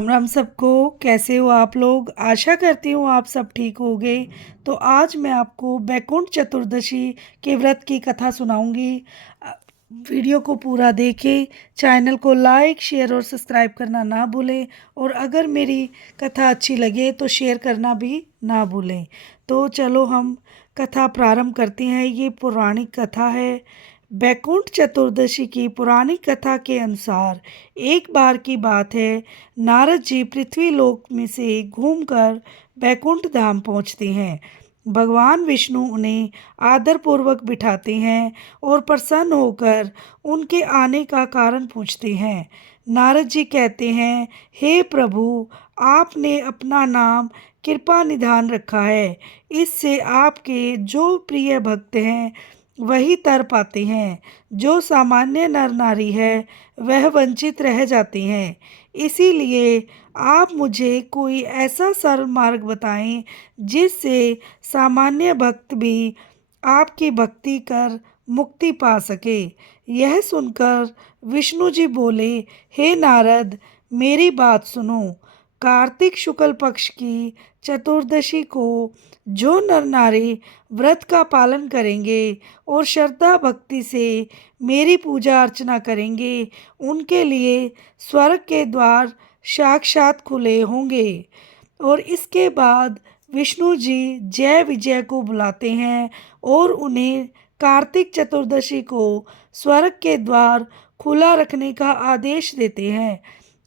राम राम सबको। कैसे हो आप लोग? आशा करती हूँ आप सब ठीक होंगे। तो आज मैं आपको बैकुंठ चतुर्दशी के व्रत की कथा सुनाऊंगी। अ, वीडियो को पूरा देखें, चैनल को लाइक शेयर और सब्सक्राइब करना ना भूलें, और अगर मेरी कथा अच्छी लगे तो शेयर करना भी ना भूलें। तो चलो हम कथा प्रारंभ करते हैं। ये पौराणिक कथा है। बैकुंठ चतुर्दशी की पुरानी कथा के अनुसार एक बार की बात है, नारद जी पृथ्वी लोक में से घूमकर बैकुंठ धाम पहुंचते हैं। भगवान विष्णु उन्हें आदरपूर्वक बिठाते हैं और प्रसन्न होकर उनके आने का कारण पूछते हैं। नारद जी कहते हैं, हे प्रभु, आपने अपना नाम कृपा निधान रखा है। इससे आपके जो प्रिय भक्त हैं वही तर पाते हैं। जो सामान्य नर नारी है वह वंचित रह जाते हैं। इसीलिए आप मुझे कोई ऐसा सरल मार्ग बताएं जिससे सामान्य भक्त भी आपकी भक्ति कर मुक्ति पा सके। यह सुनकर विष्णु जी बोले, हे नारद, मेरी बात सुनो। कार्तिक शुक्ल पक्ष की चतुर्दशी को जो नर नारी व्रत का पालन करेंगे और श्रद्धा भक्ति से मेरी पूजा अर्चना करेंगे, उनके लिए स्वर्ग के द्वार साक्षात खुले होंगे। और इसके बाद विष्णु जी जय विजय को बुलाते हैं और उन्हें कार्तिक चतुर्दशी को स्वर्ग के द्वार खुला रखने का आदेश देते हैं।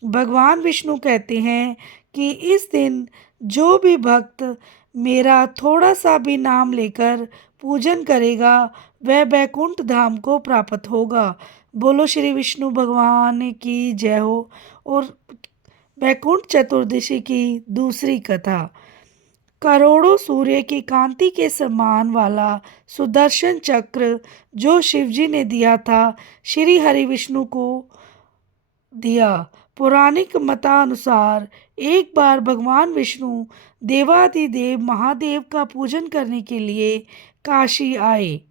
भगवान विष्णु कहते हैं कि इस दिन जो भी भक्त मेरा थोड़ा सा भी नाम लेकर पूजन करेगा वह बैकुंठ धाम को प्राप्त होगा। बोलो श्री विष्णु भगवान की जय हो। और बैकुंठ चतुर्दशी की दूसरी कथा। करोड़ों सूर्य की कांति के समान वाला सुदर्शन चक्र जो शिवजी ने दिया था, श्री हरि विष्णु को दिया। पौराणिक मतानुसार एक बार भगवान विष्णु देवादिदेव महादेव का पूजन करने के लिए काशी आए।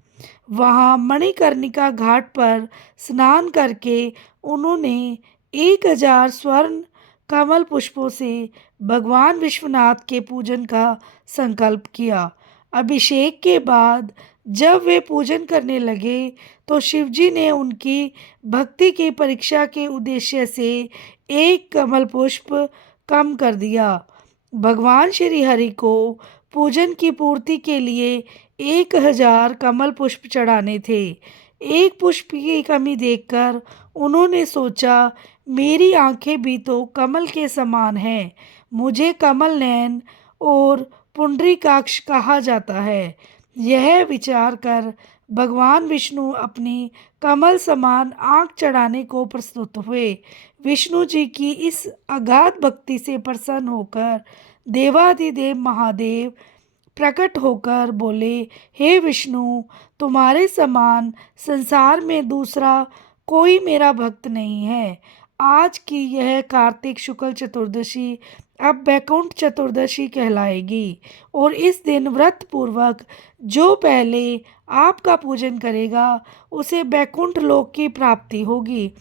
वहां मणिकर्णिका घाट पर स्नान करके उन्होंने 1000 स्वर्ण कमल पुष्पों से भगवान विश्वनाथ के पूजन का संकल्प किया। अभिषेक के बाद जब वे पूजन करने लगे तो शिवजी ने उनकी भक्ति की परीक्षा के उद्देश्य से एक कमल पुष्प कम कर दिया। भगवान श्री हरि को पूजन की पूर्ति के लिए 1000 कमल पुष्प चढ़ाने थे। एक पुष्प की कमी देखकर उन्होंने सोचा, मेरी आंखें भी तो कमल के समान हैं, मुझे कमल नयन और पुंडरीकाक्ष कहा जाता है। यह विचार कर भगवान विष्णु अपनी कमल समान आंख चढ़ाने को प्रस्तुत हुए। विष्णु जी की इस अगाध भक्ति से प्रसन्न होकर देवादिदेव महादेव प्रकट होकर बोले, हे विष्णु, तुम्हारे समान संसार में दूसरा कोई मेरा भक्त नहीं है। आज की यह कार्तिक शुक्ल चतुर्दशी अब बैकुंठ चतुर्दशी कहलाएगी, और इस दिन व्रत पूर्वक जो पहले आपका पूजन करेगा उसे बैकुंठ लोक की प्राप्ति होगी।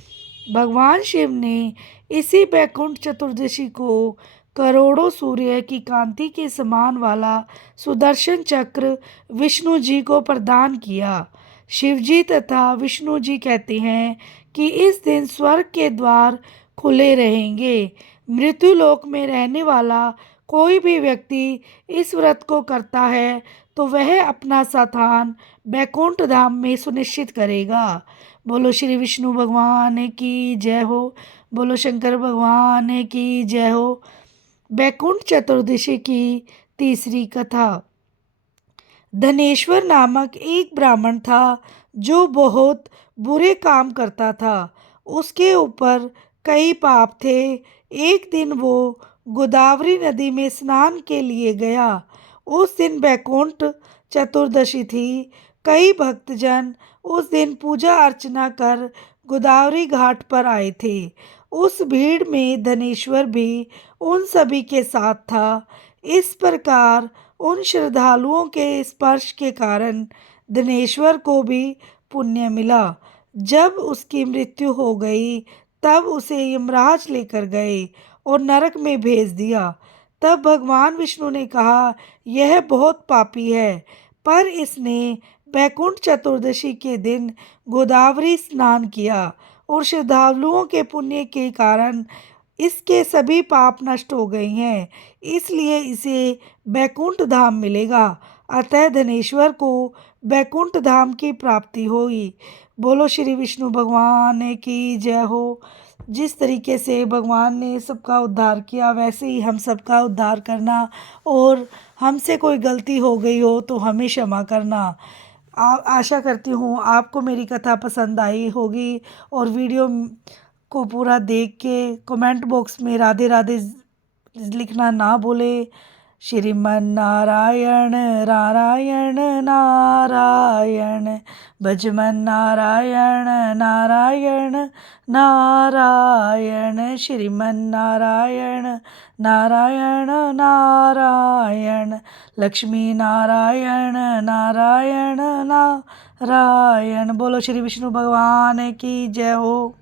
भगवान शिव ने इसी बैकुंठ चतुर्दशी को करोड़ों सूर्य की कांति के समान वाला सुदर्शन चक्र विष्णु जी को प्रदान किया। शिव जी तथा विष्णु जी कहते हैं कि इस दिन स्वर्ग के द्वार खुले रहेंगे। मृत्यु लोक में रहने वाला कोई भी व्यक्ति इस व्रत को करता है तो वह अपना स्थान बैकुंठ धाम में सुनिश्चित करेगा। बोलो श्री विष्णु भगवान की जय हो। बोलो शंकर भगवान की जय हो। बैकुंठ चतुर्दशी की तीसरी कथा। धनेश्वर नामक एक ब्राह्मण था जो बहुत बुरे काम करता था। उसके ऊपर कई पाप थे। एक दिन वो गोदावरी नदी में स्नान के लिए गया। उस दिन बैकुंठ चतुर्दशी थी। कई भक्तजन उस दिन पूजा अर्चना कर गोदावरी घाट पर आए थे। उस भीड़ में धनेश्वर भी उन सभी के साथ था। इस प्रकार उन श्रद्धालुओं के स्पर्श के कारण धनेश्वर को भी पुण्य मिला। जब उसकी मृत्यु हो गई तब उसे यमराज लेकर गए और नरक में भेज दिया। तब भगवान विष्णु ने कहा, यह बहुत पापी है, पर इसने बैकुंठ चतुर्दशी के दिन गोदावरी स्नान किया और श्रद्धालुओं के पुण्य के कारण इसके सभी पाप नष्ट हो गए हैं, इसलिए इसे बैकुंठ धाम मिलेगा। अतः धनेश्वर को बैकुंठ धाम की प्राप्ति हुई। बोलो श्री विष्णु भगवान की जय हो। जिस तरीके से भगवान ने सबका उद्धार किया, वैसे ही हम सबका उद्धार करना, और हमसे कोई गलती हो गई हो तो हमें क्षमा करना। आशा करती हूँ आपको मेरी कथा पसंद आई होगी, और वीडियो को पूरा देख के कमेंट बॉक्स में राधे राधे लिखना ना भूले। श्रीमन नारायण नारायण नारायण, भजमन नारायण नारायण नारायण, श्रीमन नारायण नारायण नारायण, लक्ष्मी नारायण नारायण नारायण। बोलो श्री विष्णु भगवान की जय हो।